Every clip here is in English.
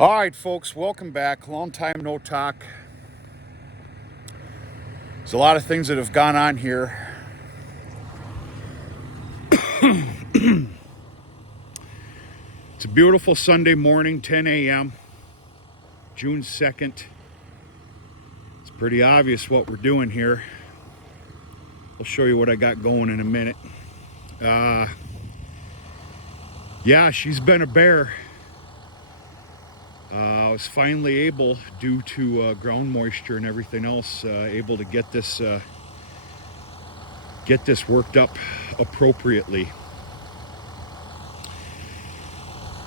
All right, folks, welcome back. Long time no talk. There's a lot of things that have gone on here. It's a beautiful Sunday morning, 10 a.m., June 2nd. It's pretty obvious what we're doing here. I'll show you what I got going in a minute. Yeah, she's been a bear. I was finally able, due to ground moisture and everything else, able to get this worked up appropriately.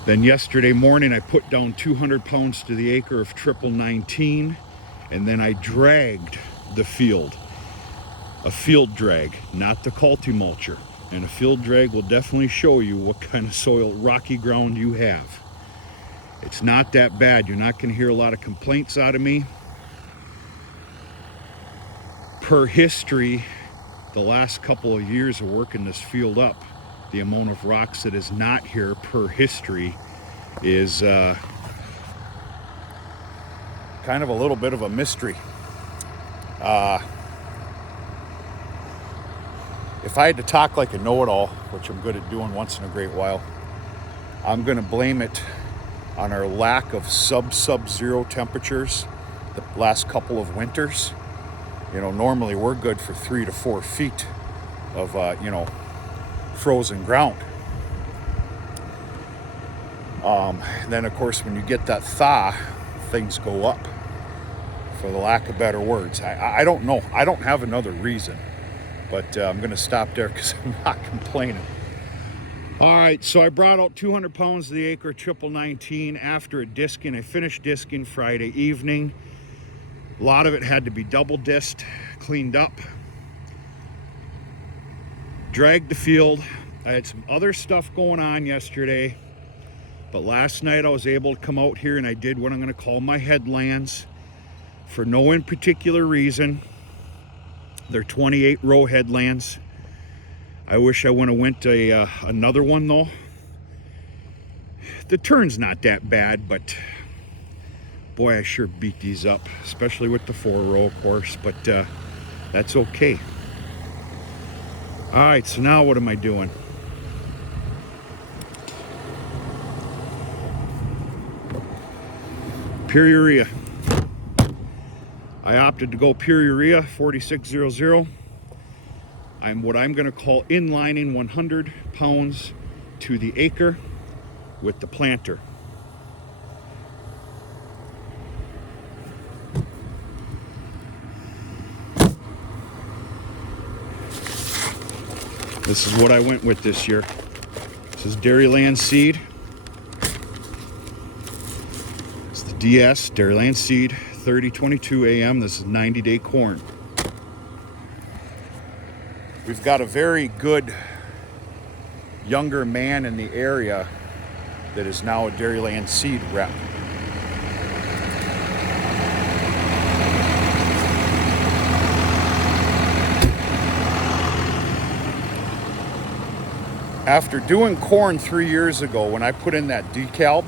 Then yesterday morning I put down 200 pounds to the acre of triple 19, and then I dragged the field. A field drag, not the culti-mulcher. And a field drag will definitely show you what kind of soil, rocky ground you have. It's not that bad. You're not going to hear a lot of complaints out of me. Per history, the last couple of years of working this field up, the amount of rocks that is not here per history is kind of a little bit of a mystery. If I had to talk like a know-it-all, which I'm good at doing once in a great while, I'm going to blame it on our lack of sub-zero temperatures the last couple of winters. You know, normally we're good for 3 to 4 feet of, frozen ground. And then, of course, when you get that thaw, things go up, for the lack of better words. I don't know. I don't have another reason, but I'm going to stop there because I'm not complaining. All right, so I brought out 200 pounds of the acre triple 19 after a disking. I finished disking Friday evening. A lot of it had to be double disked, cleaned up, dragged the field. I had some other stuff going on yesterday, but last night I was able to come out here and I did what I'm going to call my headlands for no in particular reason. They're 28 row headlands. I wish I would have went another one though. The turn's not that bad, but boy, I sure beat these up, especially with the 4 row, of course, but that's okay. All right, so now what am I doing? Pure urea. I opted to go pure urea, 4600. I'm what I'm going to call inlining 100 pounds to the acre with the planter. This is what I went with this year. This is Dairyland Seed. It's the DS, Dairyland Seed, 3022 AM. This is 90-day corn. We've got a very good younger man in the area that is now a Dairyland Seed rep. After doing corn 3 years ago, when I put in that decalb,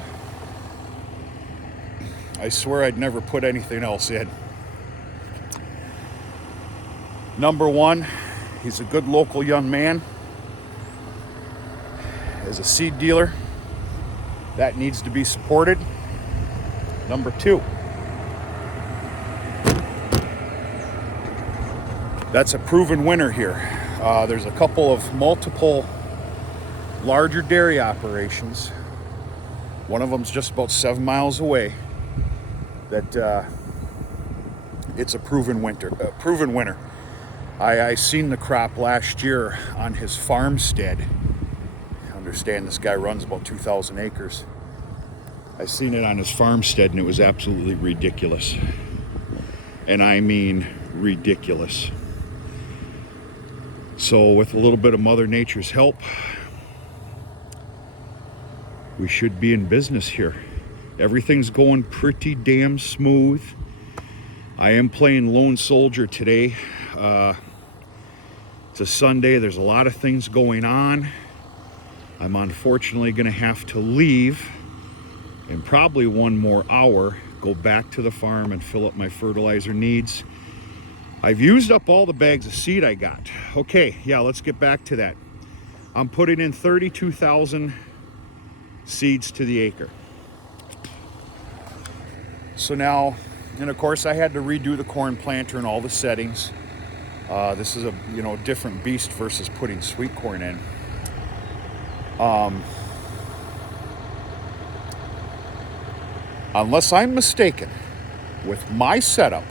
I swear I'd never put anything else in. Number one, he's a good local young man. As a seed dealer, that needs to be supported. Number two, that's a proven winner here. There's a couple of multiple larger dairy operations. One of them's just about 7 miles away. That it's a proven winner. I seen the crop last year on his farmstead. I understand this guy runs about 2,000 acres. I seen it on his farmstead and it was absolutely ridiculous. And I mean ridiculous. So with a little bit of Mother Nature's help, we should be in business here. Everything's going pretty damn smooth. I am playing Lone Soldier today. It's a Sunday. There's a lot of things going on. I'm unfortunately going to have to leave and probably one more hour, go back to the farm and fill up my fertilizer needs. I've used up all the bags of seed I got. Okay, yeah, let's get back to that. I'm putting in 32,000 seeds to the acre. So now, and of course I had to redo the corn planter and all the settings. This is a different beast versus putting sweet corn in. Unless I'm mistaken, with my setup,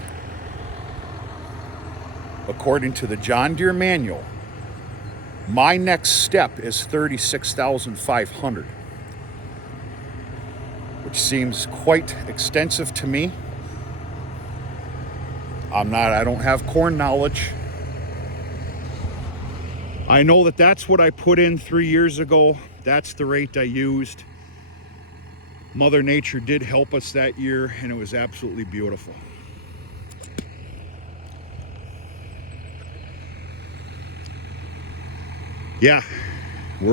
according to the John Deere manual, my next step is 36,500, which seems quite extensive to me. I don't have corn knowledge. I know that that's what I put in 3 years ago. That's the rate I used. Mother Nature did help us that year, and it was absolutely beautiful. Yeah, we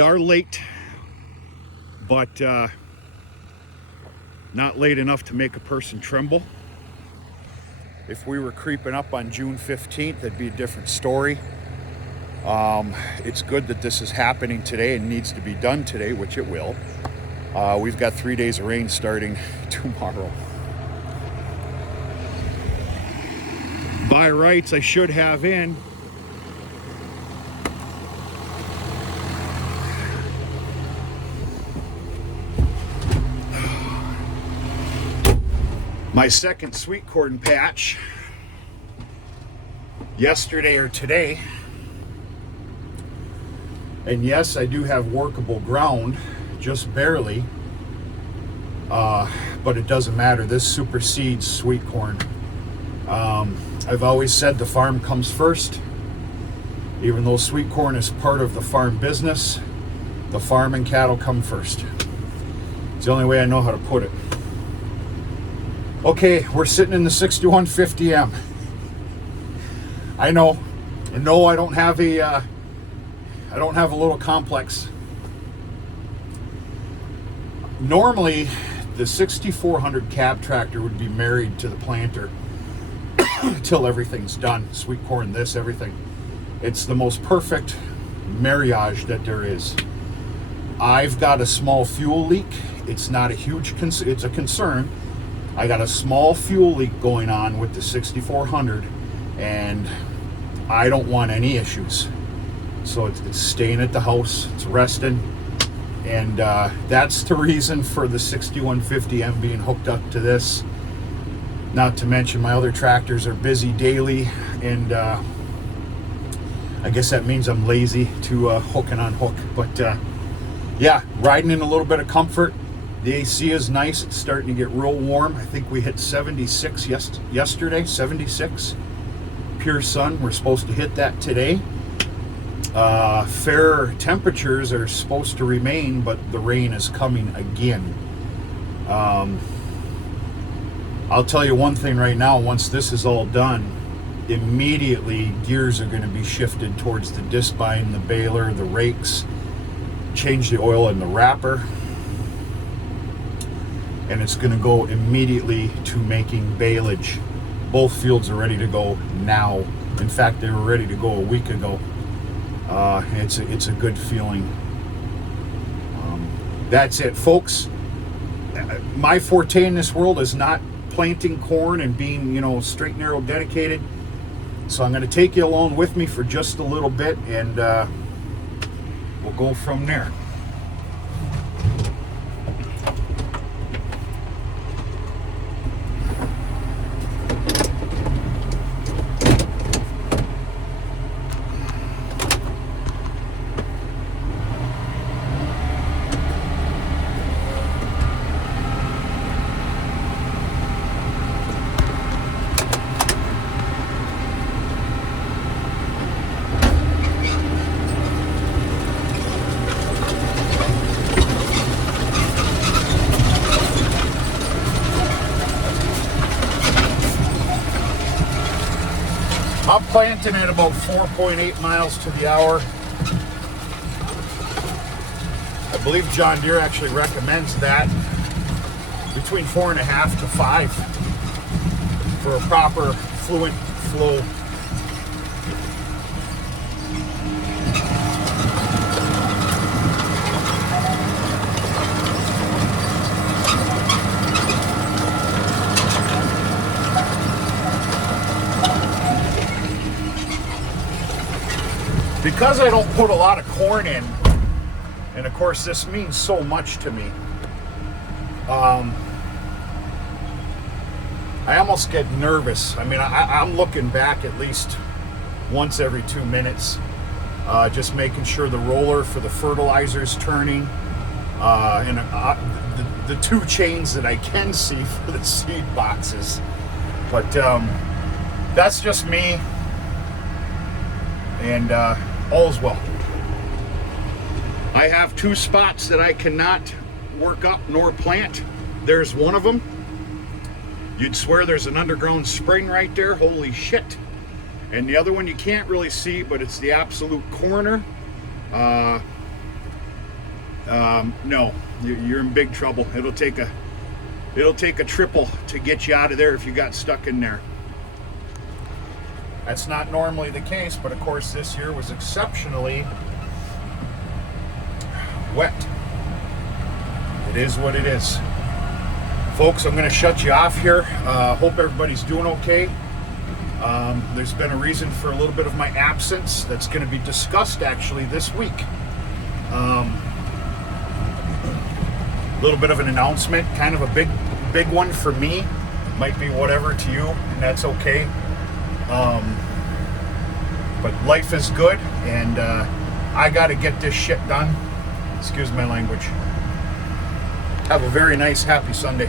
are late, but not late enough to make a person tremble. If we were creeping up on June 15th, that'd be a different story. It's good that this is happening today and needs to be done today, which it will. We've got 3 days of rain starting tomorrow. By rights, I should have in my second sweet corn patch yesterday or today. And yes, I do have workable ground, just barely, but it doesn't matter. This supersedes sweet corn. I've always said the farm comes first. Even though sweet corn is part of the farm business, the farm and cattle come first. It's the only way I know how to put it. Okay, we're sitting in the 6150M. I know, and no, I don't have a little complex. Normally, the 6400 cab tractor would be married to the planter until everything's done. Sweet corn, this, everything. It's the most perfect marriage that there is. I've got a small fuel leak. It's not a huge it's a concern. I got a small fuel leak going on with the 6400, and I don't want any issues. So it's staying at the house, it's resting, and that's the reason for the 6150M being hooked up to this. Not to mention my other tractors are busy daily, and I guess that means I'm lazy to hook and unhook. But yeah, riding in a little bit of comfort. The AC is nice. It's starting to get real warm. I think we hit 76 yesterday, 76. Pure sun. We're supposed to hit that today. Fair temperatures are supposed to remain, but the rain is coming again. I'll tell you one thing right now. Once this is all done, immediately gears are going to be shifted towards the disc bind, the baler, the rakes, change the oil in the wrapper. And it's going to go immediately to making baleage. Both fields are ready to go now. In fact, they were ready to go a week ago. It's a good feeling. That's it, folks. My forte in this world is not planting corn and being, straight, narrow, dedicated. So I'm going to take you along with me for just a little bit, and we'll go from there. I'm planting at about 4.8 miles to the hour. I believe John Deere actually recommends that between 4.5 to 5 for a proper fluent flow. Because I don't put a lot of corn in, and of course this means so much to me, I almost get nervous. I mean, I'm looking back at least once every 2 minutes, just making sure the roller for the fertilizer is turning, and the 2 chains that I can see for the seed boxes. But that's just me, and all's well. I have 2 spots that I cannot work up nor plant. There's one of them. You'd swear there's an underground spring right there. Holy shit. And the other one you can't really see, but it's the absolute corner. No, you're in big trouble. It'll take a triple to get you out of there if you got stuck in there. That's not normally the case, but of course this year was exceptionally wet. It is what it is. Folks, I'm going to shut you off here. Hope everybody's doing okay. There's been a reason for a little bit of my absence that's going to be discussed actually this week. A little bit of an announcement, kind of a big one for me. Might be whatever to you, and that's okay. But life is good, and I got to get this shit done. Excuse my language. Have a very nice, happy Sunday.